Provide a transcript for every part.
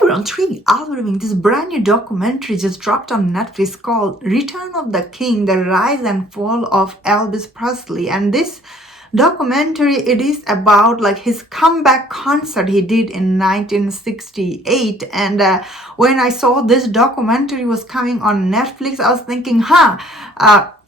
everyone, truly algorithm. This brand new documentary just dropped on Netflix called Return of the King, The Rise and Fall of Elvis Presley. And this documentary, it is about like his comeback concert he did in 1968. And when I saw this documentary was coming on Netflix, I was thinking,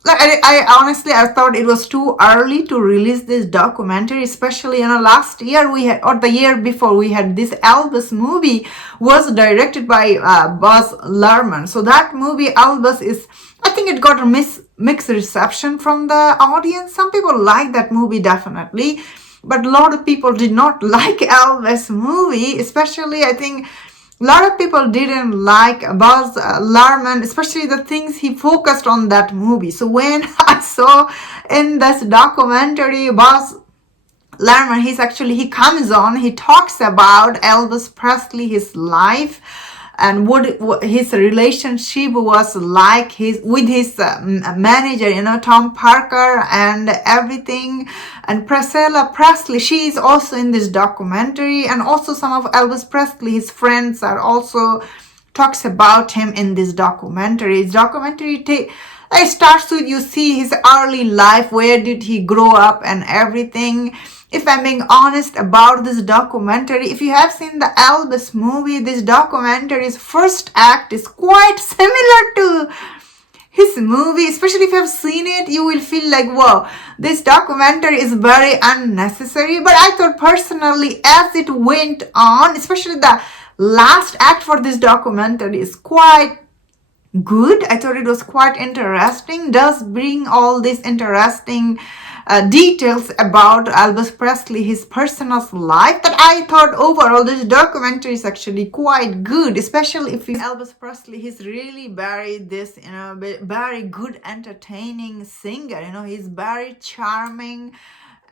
like I honestly I thought it was too early to release this documentary, especially last year we had, or the year before, we had this Elvis movie was directed by Buzz Luhrmann. So that movie Elvis is, I think it got a mixed reception from the audience. Some people like that movie definitely, but a lot of people did not like Elvis movie, especially I think a lot of people didn't like Buzz Luhrmann, especially the things he focused on that movie. So when I saw in this documentary, Buzz Luhrmann, he comes on, he talks about Elvis Presley, his life, and what his relationship was like with his manager, Tom Parker, and everything. And Priscilla Presley, she is also in this documentary, and also some of Elvis Presley, his friends, are also talks about him in this documentary. His documentary it starts with, you see his early life, where did he grow up and everything. If I'm being honest about this documentary, if you have seen the Elvis movie, this documentary's first act is quite similar to his movie. Especially if you have seen it, you will feel like, wow, this documentary is very unnecessary. But I thought personally, as it went on, especially the last act for this documentary is quite good. I thought it was quite interesting. Does bring all these interesting details about Elvis Presley, his personal life, that I thought overall this documentary is actually quite good, especially if Elvis Presley, he's really very very good entertaining singer. He's very charming,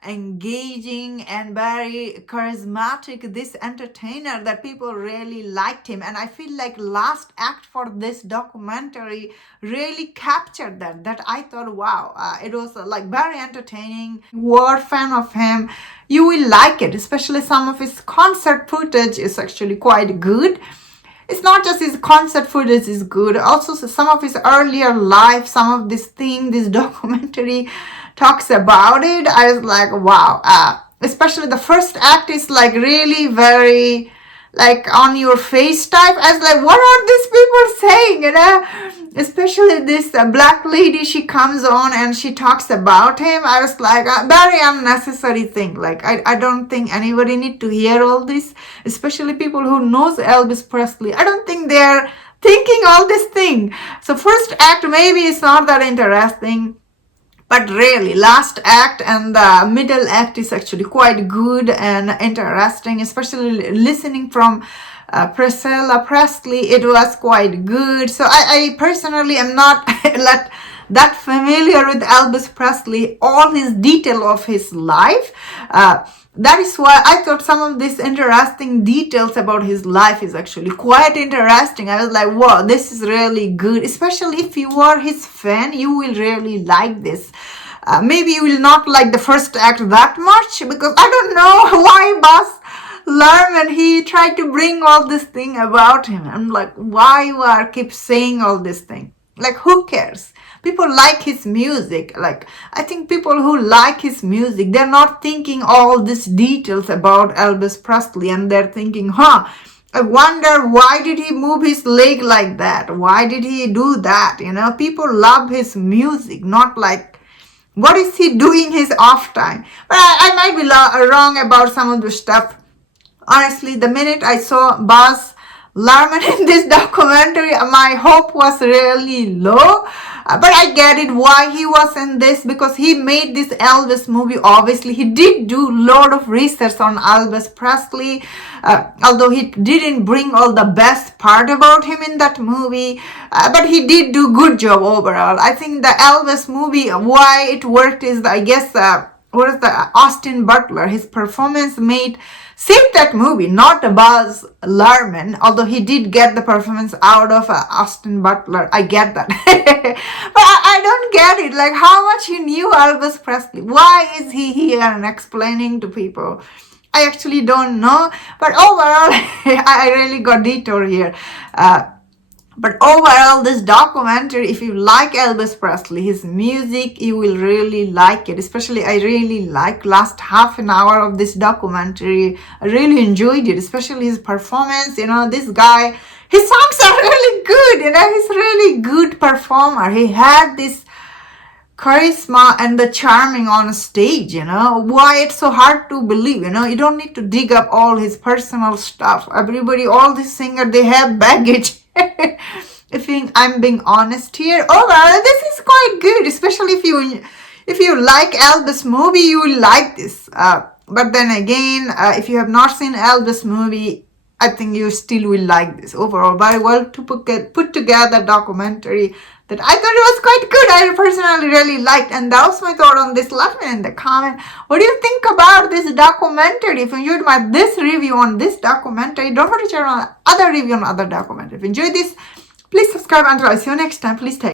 engaging, and very charismatic, this entertainer, that people really liked him. And I feel like last act for this documentary really captured that I thought, wow, it was like very entertaining. If you are a fan of him, you will like it, especially some of his concert footage is actually quite good. It's not just his concert footage is good, also some of his earlier life, some of this documentary talks about it. I was like, wow, especially the first act is like really very like on your face type. I was like, what are these people saying, especially this black lady, she comes on and she talks about him. I was like, a very unnecessary thing. Like, I don't think anybody need to hear all this, especially people who knows Elvis Presley. I don't think they're thinking all this thing. So first act maybe it's not that interesting, but really, last act and the middle act is actually quite good and interesting, especially listening from Priscilla Presley. It was quite good. So I personally am not that familiar with Elvis Presley, all his detail of his life. That is why I thought some of these interesting details about his life is actually quite interesting. I was like, wow, this is really good. Especially if you are his fan, you will really like this. Maybe you will not like the first act that much, because I don't know why Buzz Luhrmann, he tried to bring all this thing about him. I'm like, why you are keep saying all this thing? Like, who cares? People like his music. Like, I think people who like his music, they're not thinking all these details about Elvis Presley, and they're thinking, I wonder why did he move his leg like that? Why did he do that? People love his music, not like, what is he doing his off time? But I might be wrong about some of the stuff. Honestly, the minute I saw Buzz Luhrmann in this documentary, my hope was really low. But I get it why he was in this, because he made this Elvis movie. Obviously, he did do a lot of research on Elvis Presley, although he didn't bring all the best part about him in that movie, but he did do good job overall. I think the Elvis movie, why it worked is, I guess, Austin Butler, his performance saved that movie, not Buzz Luhrmann, although he did get the performance out of Austin Butler. I get that. But I don't get it. Like, how much he knew Elvis Presley. Why is he here and explaining to people I actually don't know, but overall, I really got detour here. But overall, this documentary, if you like Elvis Presley, his music, you will really like it. Especially, I really like last half an hour of this documentary. I really enjoyed it, especially his performance. This guy, his songs are really good. He's really good performer. He had this charisma and the charming on stage. Why it's so hard to believe. You don't need to dig up all his personal stuff. Everybody, all these singers, they have baggage. I'm being honest here. Overall, this is quite good, especially if you like Elvis movie, you will like this. But then again, if you have not seen Elvis movie, I think you still will like this. Overall, very well to put together documentary that I thought it was quite good. I personally really liked, and that was my thought on this. Let me in the comment. What do you think about this documentary? If you enjoyed this review on this documentary, don't forget to check out other review on other documentary. If you enjoyed this, please subscribe. Until I see you next time, please take